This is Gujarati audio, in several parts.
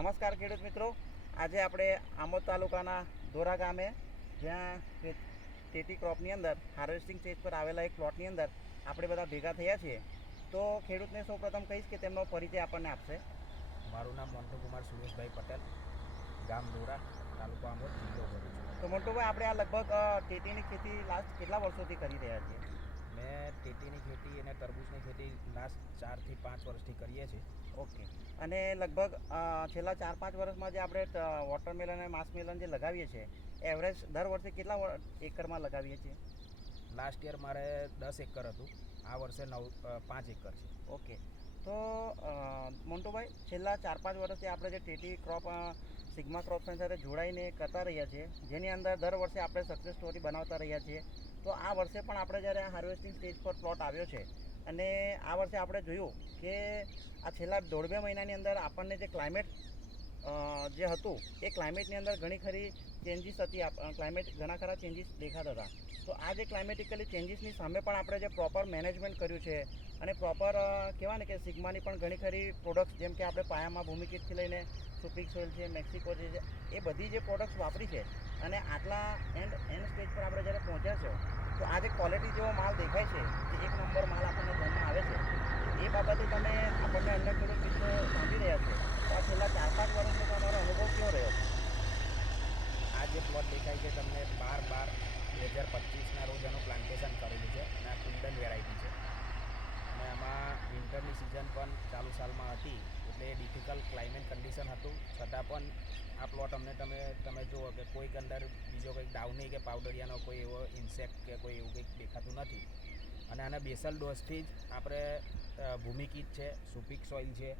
નમસ્કાર ખેડૂત મિત્રો, આજે આપણે આમોદ તાલુકાના દોરા ગામે જ્યાં ટેટી ક્રોપની અંદર હાર્વેસ્ટિંગ સ્ટેજ પર આવેલા એક પ્લોટની અંદર આપણે બધા ભેગા થયા છીએ. તો ખેડૂતને સૌપ્રથમ કહીશ કે તેમનો પરિચય આપણને આપશે. મારું નામ મોન્ટુકુમાર સુરેશભાઈ પટેલ, ગામ દોરા, તાલુકો આમોદ, જિલ્લો ભરૂચ. તો મોન્ટુભાઈ, આપણે આ લગભગ ટેટીની ખેતી લાસ્ટ કેટલા વર્ષોથી કરી રહ્યા છીએ? મેં ટેટીની ખેતી અને તરબૂચની ખેતી લાસ્ટ 4 થી 5 વર્ષથી કરીએ છીએ. ઓકે. અને લગભગ છેલ્લા 4-5 વર્ષમાં જે આપણે વોટરમેલન અને માસ્કમેલન જે લગાવીએ છીએ, એવરેજ દર વર્ષે કેટલા એકરમાં લગાવીએ છીએ? લાસ્ટ યર મારે 10 એકર હતું, આ વર્ષે 5 એકર છે. ઓકે. તો મોન્ટુભાઈ, છેલ્લા 4-5 વર્ષથી આપણે જે ટેટી ક્રોપ સિગ્મા ક્રોપ સાયન્સ સાથે જોડાઈને કરતા રહ્યા છીએ, જેની અંદર દર વર્ષે આપણે સક્સેસ સ્ટોરી બનાવતા રહ્યા છીએ. તો આ વર્ષે પણ આપણે જ્યારે આ હાર્વેસ્ટિંગ સ્ટેજ પર પ્લોટ આવ્યો છે અને આ વર્ષે આપણે જોયું કે આ છેલ્લા 1.5-2 મહિનાની અંદર આપણને જે ક્લાઇમેટ જે હતું એ ક્લાઇમેટની અંદર ઘણી ખરી ચેન્જીસ હતી, ક્લાઇમેટ ઘણા ખરા ચેન્જીસ દેખાતા હતા. તો આ જે ક્લાઇમેટિકલી ચેન્જીસની સામે પણ આપણે જે પ્રોપર મેનેજમેન્ટ કર્યું છે અને પ્રોપર કહેવાય ને કે સિગ્માની પણ ઘણી ખરી પ્રોડક્ટ્સ, જેમ કે આપણે પાયામાં ભૂમિકીટથી લઈને સુપિક સોઇલ છે, મેક્સિકો છે, એ બધી જે પ્રોડક્ટ્સ વાપરી છે અને આટલા એન્ડ સ્ટેજ પર આપણે જ્યારે પહોંચ્યા છે તો આ જે ક્વોલિટી જેવો માલ દેખાય છે, જે એક નંબર માલ આપણને ધ્યાનમાં આવે છે, એ બાબતે તમે આપણને અન્ય ખેડૂત મિત્રો સાંભળી રહ્યા છે. તો આ છેલ્લા 4-5 વર્ષનો તમારો અનુભવ કેવો રહ્યો છે? આ જે પ્લોટ દેખાય છે તમને 12/12/2025ના રોજ એનું પ્લાન્ટેશન કરેલું છે અને આ કુંડન વેરાયટી છે. અને આમાં વિન્ટરની સિઝન પણ ચાલુ સાલમાં હતી, એટલે ડિફિકલ્ટ ક્લાઇમેટ કન્ડિશન હતું, છતાં પણ આ પ્લોટ અમને તમે જુઓ કે કોઈક અંદર બીજો કંઈક ડાઉની કે પાવડરિયાનો કોઈ એવો ઇન્સેક્ટ કે કોઈ એવું કંઈક દેખાતું નથી. અને આના બેસલ ડોઝથી જ આપણે ભૂમિકીટ છે, સુપિક સોઇલ છે,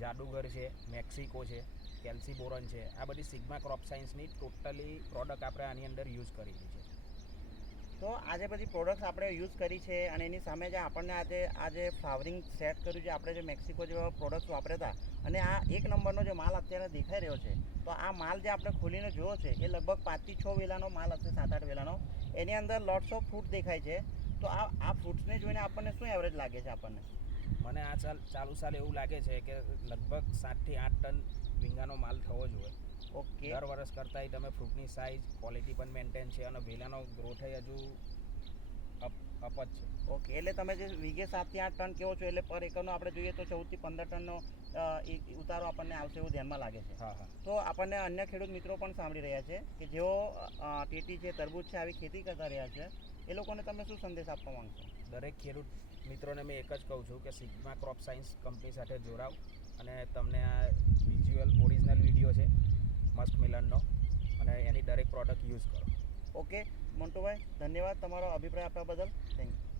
જાદુગર છે, મેક્સિકો છે, કેલ્સીબોરોન છે, આ બધી સિગ્મા ક્રોપ સાયન્સની ટોટલી પ્રોડક્ટ આપણે આની અંદર યુઝ કરેલી છે. તો આ જે બધી પ્રોડક્ટ્સ આપણે યુઝ કરી છે અને એની સામે જે આપણને આજે ફ્લાવરિંગ સેટ કર્યું છે, આપણે જે મેક્સિકો જેવા પ્રોડક્ટ્સ વાપર્યા હતા અને આ એક નંબરનો જે માલ અત્યારે દેખાઈ રહ્યો છે, તો આ માલ જે આપણે ખોલીને જોયો છે એ લગભગ 5 થી 6 વેલાનો માલ હશે, 7-8 વેલાનો. એની અંદર લોટ્સ ઓફ ફ્રૂટ દેખાય છે. તો આ ફ્રૂટ્સને જોઈને આપણને શું એવરેજ લાગે છે? આપણને મને આ ચાલુ સાલ એવું લાગે છે કે લગભગ 7 થી 8 ટન વીંગાનો માલ થવો જોઈએ. ઓકે. દર વર્ષ કરતાંય તમે ફ્રૂટની સાઇઝ, ક્વોલિટી પણ મેન્ટેન છે અને વેલાનો ગ્રોથ હજુ અપ જ છે. ઓકે. એટલે તમે જે વીઘે 7 થી 8 ટન કહો છો, એટલે પર એકરનો આપણે જોઈએ તો 14 થી 15 ટનનો ઉતારો આપણને આવશે એવું ધ્યાનમાં લાગે છે. હા હા. તો આપણને અન્ય ખેડૂત મિત્રો પણ સાંભળી રહ્યા છે કે જેઓ ટેટી છે, તરબૂચ છે, આવી ખેતી કરતા રહ્યા છે, એ લોકોને તમે શું સંદેશ આપવા માંગશો? દરેક ખેડૂત મિત્રોને મેં એક જ કહું છું કે સિગ્મા ક્રોપ સાયન્સ કંપની સાથે જોડાવ અને તમને આ ઓરિજિનલ વિડીયો છે મસ્ક મિલનનો, અને એની દરેક પ્રોડક્ટ યુઝ કરો. ઓકે મોન્ટુભાઈ, ધન્યવાદ તમારો અભિપ્રાય આપવા બદલ. Thank you.